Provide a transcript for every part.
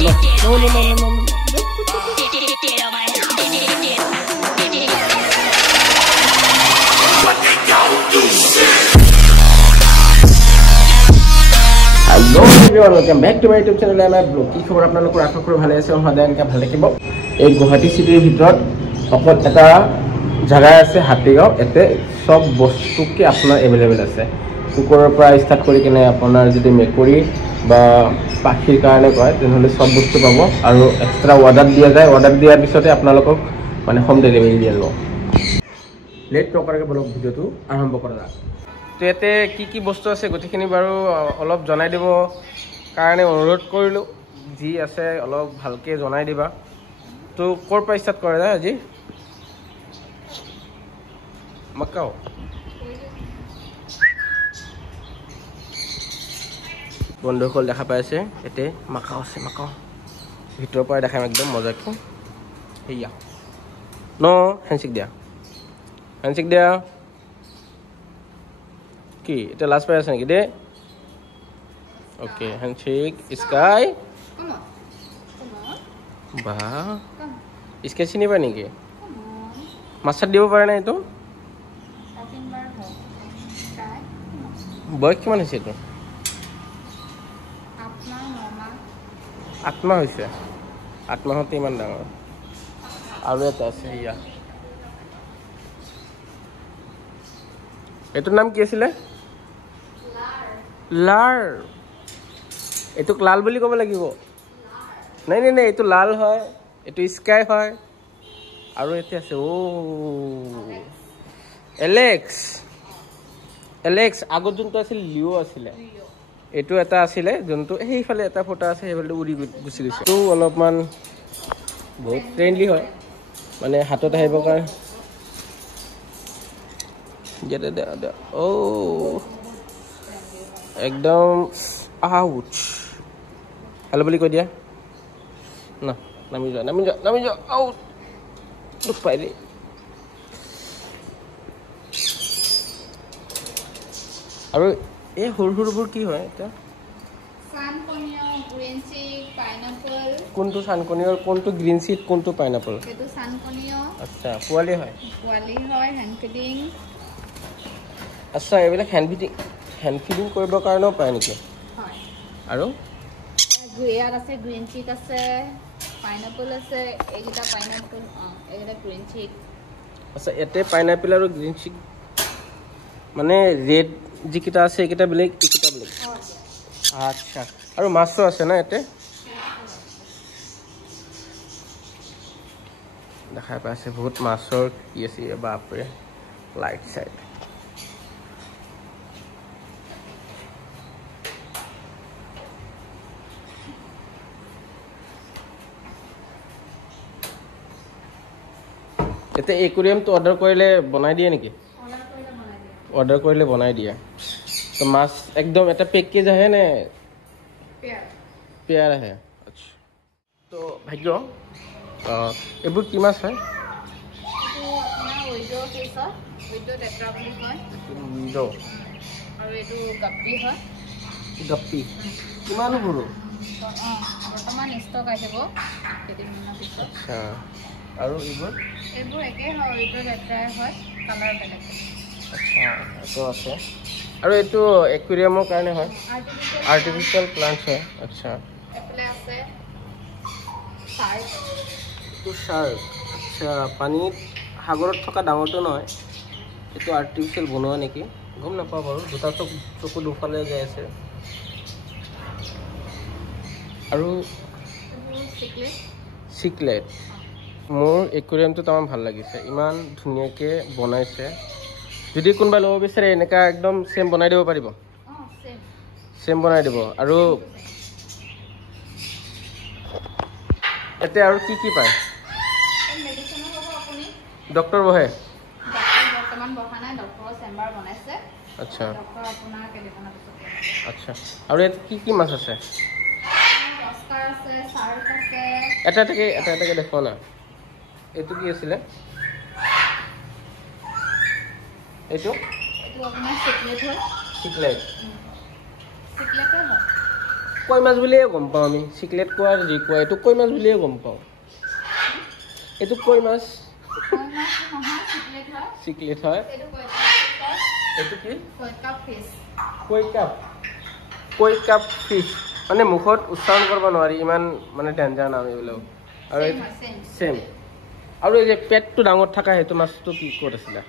Hello everyone, welcome back to my YouTube channel. I'm Blue. কি খবৰ আপোনালোকৰ আশা কৰো ভালে আছে সদায় এনেকা ভালে থাকিব এই গুৱাহাটী সিটিৰ ভিতৰত অকল এটা জায়গা আছে হাতীগাঁও এতে সব বস্তু কি আপোনাৰ अवेलेबल আছে কুকুৰৰ পৰা ষ্টাৰ্ট কৰি কিনে আপোনাৰ যদি মেকুৰী বা পাখিৰ কাৰণে কয় তেনেহলে সব বস্তু পাব আৰু এক্সট্ৰা অৰ্ডাৰ দিয়া যায় অৰ্ডাৰ দিয়াৰ পিছতে আপোনালোকক মানে হোম ডেলিভাৰী দিয়া যাব লেট নকৰাকৈ বলক ভিডিওটো আৰম্ভ কৰা যাওক তো এতে কি বস্তু আছে গতিখিনি বাৰু অলপ জনাই দিব কাৰণে অনুৰোধ কৰিলো যি আছে অলপ ভালকে জনাই দিবা তো কোৰ পৰা ষ্টাৰ্ট কৰা যায় আজি মাকাও বন্ধুসকল দেখা পাইছে এতে মাকাও আছে মাকাও ভিতৰৰ পৰা দেখাম একদম মজাকে হেয়া ন হ্যান্ডশেক দিয়া কি এটা লাস্ট পাই আছে নাকি দে ওকে হ্যান্ডশেক স্কাই বা স্কাই চিনি পায় নেকি মাছাত দিব পাৰে না এইটো বয়স কিমান হৈছে এইটো আত্মা হৈছে আত্মাহতে ইমান ডাঙৰ আৰু এটা আছে ইয়া এইটোৰ নাম কি আছিলে লাৰ এইটোক লাল বুলি ক'ব লাগিব নাই এইটো লাল হয় এইটো স্কাই হয় আৰু এতে আছে ও এলেক্স আগত যোনটো আছিল লিও আছিলে এইটো এটা আছিলে যোনটো সেইফালে এটা ফটো আছে সেইফালে উৰি গুচি গৈছে তো অলপমান বহুত ফ্ৰেণ্ডলি হয় মানে হাতত আহিব কাৰণে ও একদম আউচ হেল্ল বুলি কৈ দিয়া না নামি যা আউট দুখ পাই দেই আৰু এই সৰুবোৰ কি হয় এটা সানকনিয়া গ্ৰীন চিক পাইনাপল কোনটো সানকনিয়া কোনটো গ্ৰীন চিক কোনটো পাইনাপল এটো সানকনিয়া আচ্ছা পোৱালি হয় হ্যান্ড ফিডিং আচ্ছা এইবিলাক হ্যান্ড ফিডিং কৰিব কাৰণেও পায় নেকি হয় আৰু গুয়াৰ আছে গ্ৰীন চিক আছে পাইনাপল আছে এইটা পাইনাপল এইটা গ্ৰীন চিক আচ্ছা এতে পাইনাপল আৰু গ্ৰীন চিক মানে ৰেড যিকিটা আছে এইকিটা বেলেগ এইকিটা বেলেগ আচ্ছা আৰু মাছও আছে না এতে দেখা পাইছে বহুত মাছৰ কি আছে বাপৰে লাইট সাইড এতে একুৰিয়ামটো অৰ্ডাৰ কৰিলে বনাই দিয়ে নেকি অৰ্ডাৰ কৰিলে বনাই দিয়ে তো মাছ একদম এটা পেকেজ আহে নে পেয়াৰ আহে আচ্ছা তো ভাগ্য এইবোৰ কি মাছ হয় গাপ্পি কিমান সৰু আচ্ছা আৰু এইবোৰ একে হয় এইটো লেটাৰ হয় কালাৰ বেলেগ আচ্ছা এইটো আছে আৰু এইটো একুৰিয়ামৰ কাৰণে হয় আৰ্টিফিচিয়েল প্লান্টছ হয় আচ্ছা এপ্লে আছে এইটো শাৰ্ক আচ্ছা পানীত সাগৰত থকা ডাঙৰটো নহয় এইটো আৰ্টিফিচিয়েল বনোৱা নেকি গম নাপাওঁ বাৰু দুটা চকু দুফালে যাই আছে আৰু চিকলেট মোৰ একুৰিয়ামটো তামান ভাল লাগিছে ইমান ধুনীয়াকৈ বনাইছে যদি কোনোবা ল'ব বিচাৰে এনেকা একদম সেম বনাই দিব পাৰিব সেম বনাই দিব আৰু এতে আৰু কি পায় ডক্টৰ বহে বৰ্তমান বহা নাই ডক্টৰৰ চেম্বাৰ বনাইছে আচ্ছা ডক্টৰ আপোনাৰ কেনেকুৱা আচ্ছা আৰু এতে কি মাছ আছে অস্কাৰ আছে শাৰ্ক আছে এটা এটাকে দেখুৱা না এইটো কি আছিলে এইটো আপোনাৰ চিকলেট হয় চিকলেট চিকলেটৰ হয় কই মাছ বুলিয়ে গম পাওঁ আমি চিকলেট কোৱা যি কোৱা এইটো কই মাছ বুলিয়ে গম পাওঁ এইটো কই মাছ চিকলেট হয় এইটো কি কই কাপ ফিছ মানে মুখত উচ্চাৰণ কৰিব নোৱাৰি ইমান মানে ডেঞ্জাৰ নাম এইবিলাক আৰু চেম আৰু এই যে পেটটো ডাঙৰ থকা সেইটো মাছটো কি ক'ত আছিলে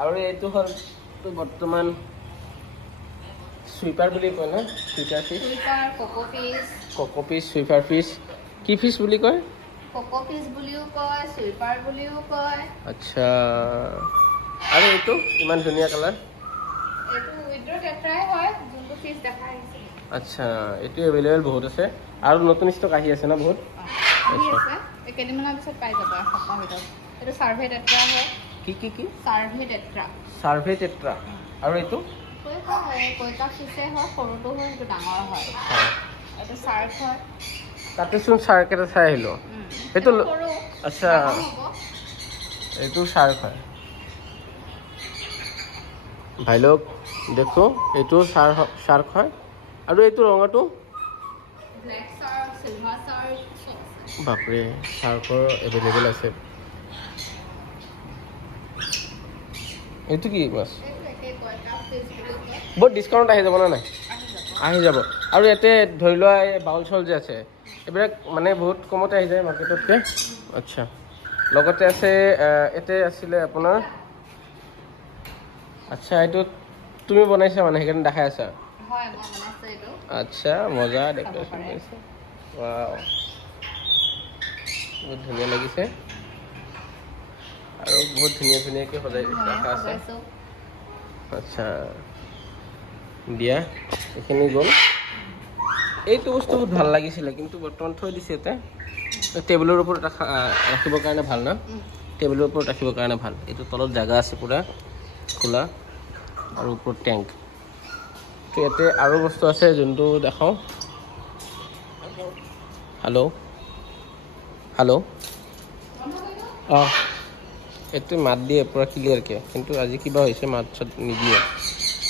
আৰু এইটো হ'ল বৰ্তমান সুইপাৰ বুলি কয় না সুইপাৰ ফিছ কোকো ফিছ সুইপাৰ ফিছ কি ফিছ বুলি কয় কোকো ফিছ বুলিও কয় সুইপাৰ বুলিও কয় আচ্ছা আৰু এইটো ইমান ধুনীয়া কালাৰ এইটো উইড্ৰ টেট্ৰাই হয় যোনটো ফিছ দেখা আহিছে আচ্ছা এইটো এভেইলেবল বহুত আছে আৰু নতুন ষ্টক আহি আছে না বহুত আহি আছে কেইদিনমানৰ পিছত পাই যাব এসপ্তাহৰ ভিতৰত এইটো সাৰ্ভে টেট্ৰা হয় কি সাৰ্ভে টেট্ৰা আৰু এইটো কৈকা ফিছে হয় সৰুটো হয় সেইটো ডাঙৰ হয় এইটো চাৰ্ক হয় তাতে চোন চাৰ্ক এটা চাই আহিলো এইটো আচ্ছা এইটো চাৰ্ক হয় ভাই লোক দেখো এইটো চাৰ্ক হয় আৰু এইটো ৰঙাটো ব্লেক চাৰ্ক সিলভাৰ চাৰ্ক বাপৰে চাৰ্কৰ এভেইলেবল আছে এইটো কি মাছ বহুত ডিছকাউণ্ট আহি যাব না নাই আহি যাব আৰু ইয়াতে ধৰি লোৱা এই বাউল চাউল যে আছে এইবিলাক মানে বহুত কমতে আহি যায় মাৰ্কেটতকৈ আচ্ছা লগতে আছে ইয়াতে আছিলে আপোনাৰ আচ্ছা এইটো তুমি বনাইছা মানে সেইকাৰণে দেখাই আছা আচ্ছা মজা ডেকৰেশ্যন কৰিছে ৱাও বহুত ধুনীয়া লাগিছে আৰু বহুত ধুনীয়াকৈ সজাই ৰখা আছে আচ্ছা দিয়া এইখিনি গ'ল এইটো বস্তু বহুত ভাল লাগিছিলে কিন্তু বৰ্তমান থৈ দিছে ইয়াতে টেবুলৰ ওপৰত ৰাখিবৰ কাৰণে ভাল না টেবুলৰ ওপৰত ৰাখিবৰ কাৰণে ভাল এইটো তলত জাগা আছে পুৰা খোলা আৰু ওপৰত টেংক তো ইয়াতে আৰু বস্তু আছে যোনটো দেখাওঁ হেল্ল' অঁ এইটো মাত দিয়ে পুৰা ক্লিয়াৰকৈ কিন্তু আজি কিবা হৈছে মাত চাত নিদিয়ে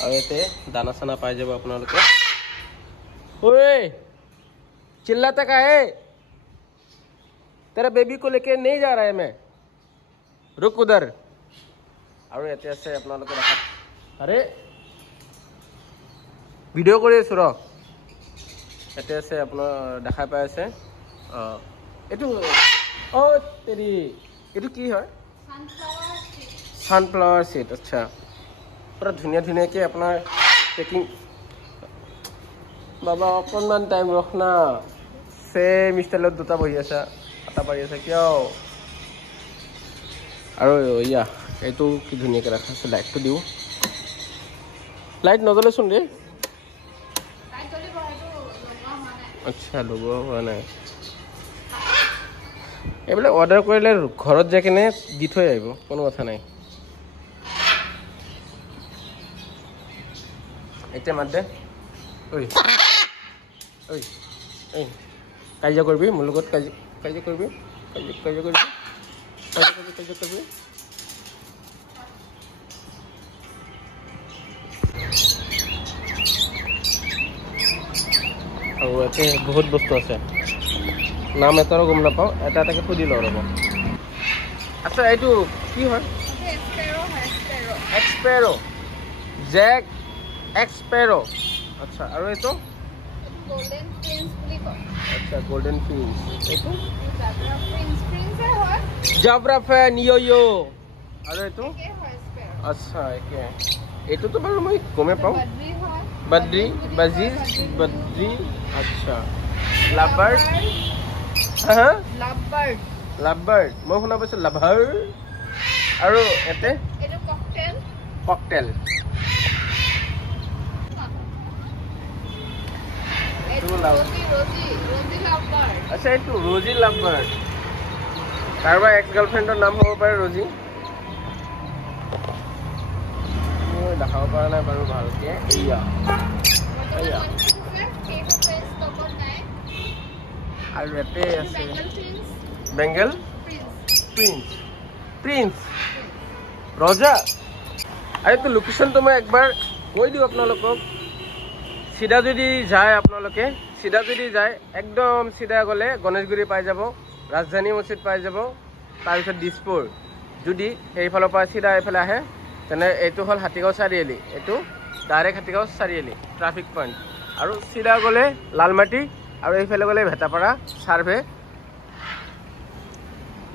আৰু ইয়াতে দানা চানা পাই যাব আপোনালোকে ঐ চিল্লাতে का है तेरा बेबी को लेके नहीं जा रहा है मैं रुक उधर আৰু ইয়াতে আছে আপোনালোকে দেখা আৰে ভিডিঅ' কৰি আছোঁ ৰ ইয়াতে আছে আপোনাৰ দেখা পাই আছে এইটো অ' তেৰি এইটো কি হয় সানফ্লাৱাৰ চিড আচ্ছা পুৰা ধুনীয়াকৈ আপোনাৰ পেকিং বাবা অকণমান টাইম ৰখ না চেম ষ্টাইলত দুটা বহি আছা আটা পাৰি আছা কিয় আৰু ইয়া এইটো কি ধুনীয়াকৈ ৰাখা আছে লাইটটো দিওঁ লাইট নজ্বলেচোন ৰে আচ্ছা লগোৱা হোৱা নাই এইবিলাক অৰ্ডাৰ কৰিলে ঘৰত যাই কিনে দি থৈ আহিব কোনো কথা নাই এতিয়া মাত দে ঐ কাজিয়া কৰিবি মোৰ লগত কাজিয়া কৰিবি আৰু ইয়াতে বহুত বস্তু আছে নাম এটাৰো গম নাপাওঁ এটাকে সুধি লওঁ ৰ'ব আচ্ছা এইটো কি হয় এক্সপেৰ' জেক এক্সপেৰ' আচ্ছা আৰু এইটো আচ্ছা গোল্ডেন ফিন্স এইটো জাব্ৰাফে নিয়'য়ো আৰু এইটো আচ্ছা একে এইটোতো বাৰু মই গমেই পাওঁ বদ্ৰী আচ্ছা লাভবাৰ্ড লাভবাৰ্ড মই শুনা পাইছোঁ লাভাৰ আৰু ইয়াতে ককটেল আচ্ছা এইটো ৰজি লাভবাৰ্ড কাৰোবাৰ এক্স গাৰ্লফ্ৰেণ্ডৰ নাম হ'ব পাৰে ৰজি মই দেখাব পৰা নাই বাৰু ভালকৈ আৰু ইয়াতে আছে বেংগল প্ৰিন্স ৰজা আৰু এইটো লোকেশ্যনটো মই একবাৰ কৈ দিওঁ আপোনালোকক চিধা যদি যায় আপোনালোকে চিধা যদি যায় একদম চিধা গ'লে গণেশগুৰি পাই যাব ৰাজধানী মছজিদ পাই যাব তাৰপিছত দিছপুৰ যদি সেইফালৰ পৰা চিধা এইফালে আহে তেনে এইটো হ'ল হাতীগাঁও চাৰিআলি এইটো ডাইৰেক্ট হাতীগাঁও চাৰিআলি ট্ৰাফিক পইণ্ট আৰু চিধা গ'লে লালমাটি আৰু এইফালে গ'লে ভেটাপাৰা চাৰ্ভে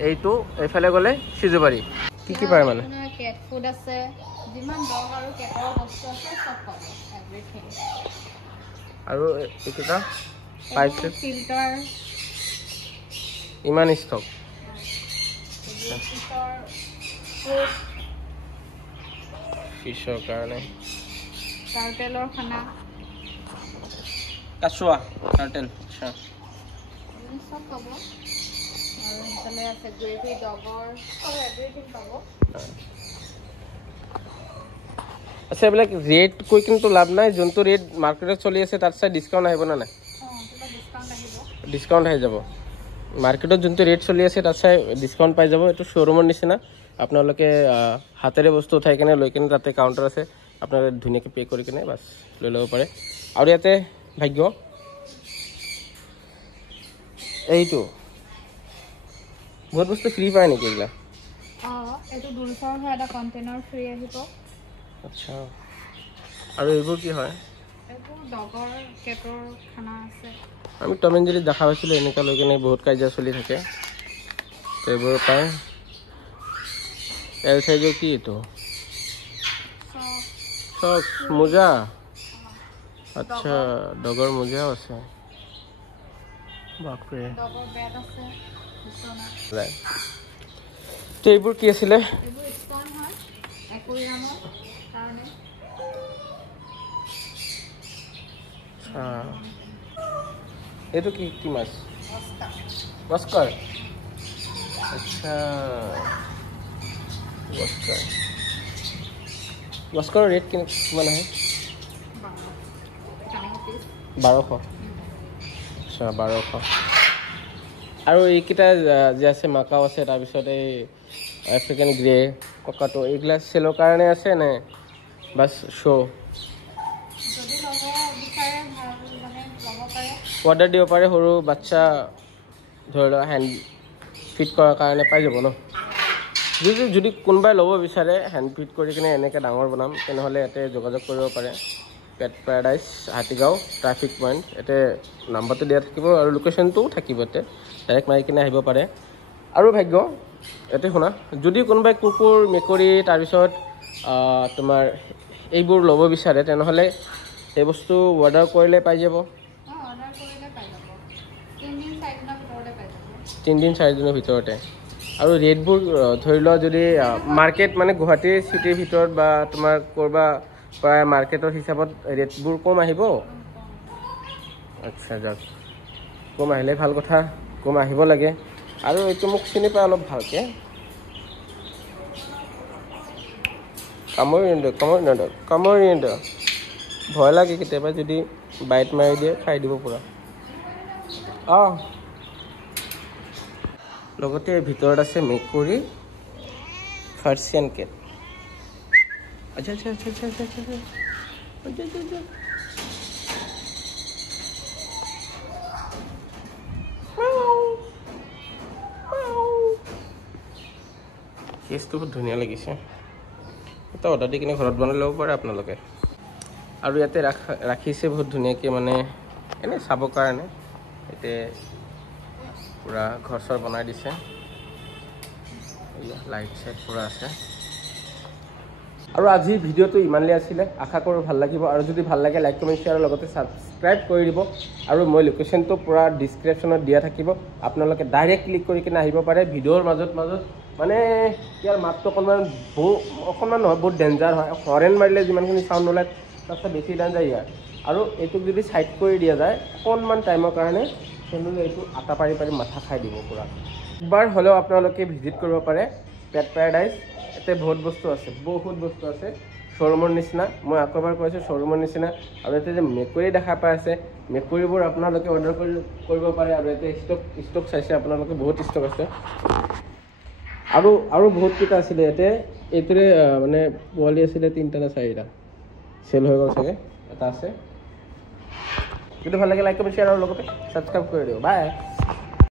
এইটো এইফালে গ'লে সিজুবাৰী কি পায় মানে কেট ফুড আছে যিমান ডগ আৰু কেটৰ বস্তু আছে সব পাব এভৰিথিং আৰু এইকেইটা পাইছে ফিল্টাৰ ইমান ষ্টক ফিছৰ কাৰণে টাৰ্টেলৰ খানা কাছুৱা টাৰ্টেল আচ্ছা সব পাব আৰু ইফালে আছে গ্ৰেভি ডগৰ সব এভৰিথিং পাব আচ্ছা এইবিলাক ৰেট কৈ কিন্তু লাভ নাই যোনটো ৰেট মাৰ্কেটত চলি আছে তাত চাই ডিছকাউণ্ট আহিব না নাই ডিছকাউণ্ট আহি যাব মাৰ্কেটত যোনটো ৰেট চলি আছে তাত চাই ডিছকাউণ্ট পাই যাব এইটো শ্ব'ৰুমৰ নিচিনা আপোনালোকে হাতেৰে বস্তু উঠাই কিনে লৈ কিনে তাতে কাউণ্টাৰ আছে আপোনালোকে ধুনীয়াকৈ পে' কৰি কিনে বাছ লৈ ল'ব পাৰে আৰু ইয়াতে ভাগ্য এইটো বহুত বস্তু ফ্ৰী পায় নেকি এইবিলাক এইটো দুলচৰ হয় এটা কণ্টেইনাৰ ফ্ৰী আহিব আচ্ছা আৰু এইবোৰ কি হয় এইবোৰ ডগৰ কেটৰ খানা আছে আমি টম এণ্ড জেৰী দেখা পাইছিলোঁ এনেকুৱা লৈ কিনে বহুত কাজিয়া চলি থাকে তো এইবোৰ পায় এল চাইজৰ কি এইটো চক্স মোজা আচ্ছা ডগৰ মোজাও আছে বাপৰে ডগৰ বেড আছে বিছনা তো এইবোৰ কি আছিলে এইবোৰ ষ্টন হয় একুৰিয়ামৰ কাৰণে এইটো কি কি মাছ অস্কাৰ আচ্ছা অস্কাৰৰ ৰেট কিমান আহে 1200 আচ্ছা 1200 আৰু এইকেইটা যে আছে মাকাও আছে তাৰপিছত এই আফ্ৰিকান গ্ৰে ককাটো এইগিলা চেলৰ কাৰণে আছে নে বাছ শ্ব' অৰ্ডাৰ দিব পাৰে সৰু বাচ্চা ধৰি লোৱা হেণ্ড ফিট কৰাৰ কাৰণে পাই যাব ন যদি কোনোবাই ল'ব বিচাৰে হেণ্ড ফিট কৰি কিনে এনেকৈ ডাঙৰ বনাম তেনেহ'লে ইয়াতে যোগাযোগ কৰিব পাৰে পেট পেৰাডাইজ হাতীগাঁও ট্ৰাফিক পইণ্ট ইয়াতে নাম্বাৰটো দিয়া থাকিব আৰু লোকেশ্যনটোও থাকিব ইয়াতে ডাইৰেক্ট মাৰি কিনে আহিব পাৰে আৰু ভাগ্য ইয়াতে শুনা যদি কোনোবাই কুকুৰ মেকুৰী তাৰপিছত তোমাৰ এইবোৰ ল'ব বিচাৰে তেনেহ'লে সেই বস্তু অৰ্ডাৰ কৰিলে পাই যাব 3 দিন 4 দিনৰ ভিতৰতে আৰু ৰেটবোৰ ধৰি লোৱা যদি মাৰ্কেট মানে গুৱাহাটী চিটিৰ ভিতৰত বা তোমাৰ ক'ৰবাত প্ৰায় মাৰ্কেটৰ হিচাপত ৰেটবোৰ কম আহিব আচ্ছা যাওক কম আহিলে ভাল কথা কম আহিব লাগে আৰু এইটো মোক চিনি পায় অলপ ভালকৈ কামুৰি নিদিওঁ ভয় লাগে কেতিয়াবা যদি বাইট মাৰি দিয়ে খাই দিব পূৰা লগতে ভিতৰত আছে মেকুৰী ফাৰ্চিয়ান কেট আচ্ছা আচ্ছা আচ্ছা আচ্ছা আচ্ছা আচ্ছা কেছটো বহুত ধুনীয়া লাগিছে এটা অৰ্ডাৰ দি কিনে ঘৰত বনাই ল'ব পাৰে আপোনালোকে আৰু ইয়াতে ৰাখিছে বহুত ধুনীয়াকৈ মানে এনেই চাবৰ কাৰণে এতিয়া পুৰা ঘৰ চৰ বনাই দিছে লাইট চাইট পুৰা আছে আৰু আজিৰ ভিডিঅ'টো ইমানলৈ আছিলে আশা কৰোঁ ভাল লাগিব আৰু যদি ভাল লাগে লাইক কমেণ্ট শ্বেয়াৰ লগতে ছাবস্ক্ৰাইব কৰি দিব আৰু মই লোকেশ্যনটো পুৰা ডিছক্ৰিপশ্যনত দিয়া থাকিব আপোনালোকে ডাইৰেক্ট ক্লিক কৰি কিনে আহিব পাৰে ভিডিঅ'ৰ মাজত মানে ইয়াৰ মাতটো অকণমান নহয় বহুত ডেঞ্জাৰ হয় হৰেণ মাৰিলে যিমানখিনি চাউণ্ড ওলায় তাতকৈ বেছি ডেঞ্জাৰ ইয়াৰ আৰু এইটোক যদি ছাইড কৰি দিয়া যায় অকণমান টাইমৰ কাৰণে তেনেহ'লে এইটো আটা পাৰি মাথা খাই দিব পূৰা একবাৰ হ'লেও আপোনালোকে ভিজিট কৰিব পাৰে পেট পেৰাডাইজ ইয়াতে বহুত বস্তু আছে শ্ব'ৰুমৰ নিচিনা মই আকৌ এবাৰ কৈছোঁ শ্ব'ৰুমৰ নিচিনা আৰু ইয়াতে যে মেকুৰী দেখা পাই আছে মেকুৰীবোৰ আপোনালোকে অৰ্ডাৰ কৰিব পাৰে আৰু ইয়াতে ষ্টক চাইছে আপোনালোকে বহুত ষ্টক আছে আৰু বহুতকেইটা আছিলে ইয়াতে এইটোৰে মানে পোৱালি আছিলে 3টা নে 4টা চেল হৈ গ'ল চাগে এটা আছে যদি ভাল লাগে লাইক কমেণ্ট শ্বেয়াৰ আৰু লগতে ছাবস্ক্ৰাইব কৰি দিওঁ বাই